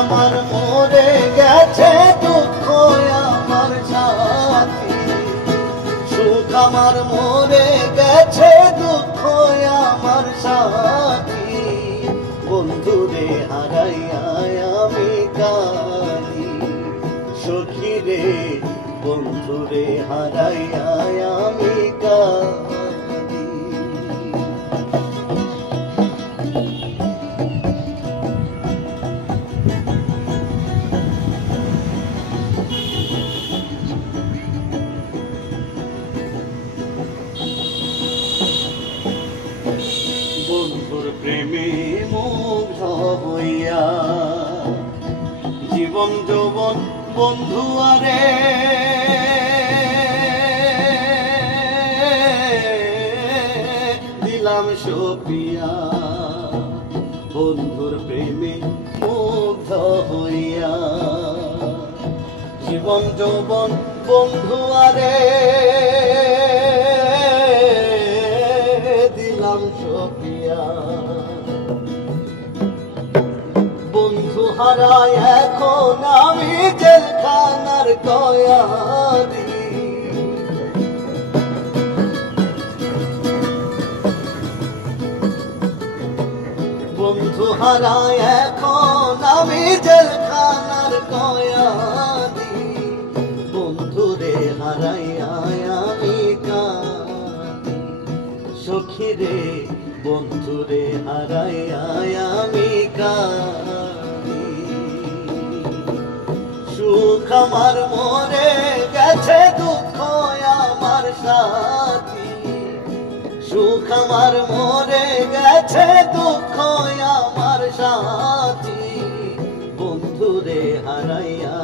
আমার মরে গেছে দুঃখ আমার সাথী, সুখ আমার মরে গেছে দুঃখ আমার সাথী। বন্ধুরে হারাইয়া আমি কাঁদি সখী রে, বন্ধুরে হারাইয়া আমি কাঁদি। বন্ধুর প্রেমে মুগ্ধ হইয়া জীবন যৌবন বন্ধু আরে দিলাম সপিয়া। বন্ধুর প্রেমে মুগ্ধ হইয়া জীবন যৌবন বন্ধু আরে দিলাম সপিয়া। বন্ধু হারায় এখন আমি জেলখানার কয়াদি, বন্ধু হারায় এখন আমি জেলখানার কয়াদি। বন্ধুরে হারাইয়া আমি কাঁদি সখী রে, বন্ধুরে হারাইয়া আমি কাঁদি। সুখ আমার মরে গেছে দুঃখ আমার সাথী, সুখ আমার মরে গেছে দুঃখ আমার সাথী। বন্ধুরে হারাইয়া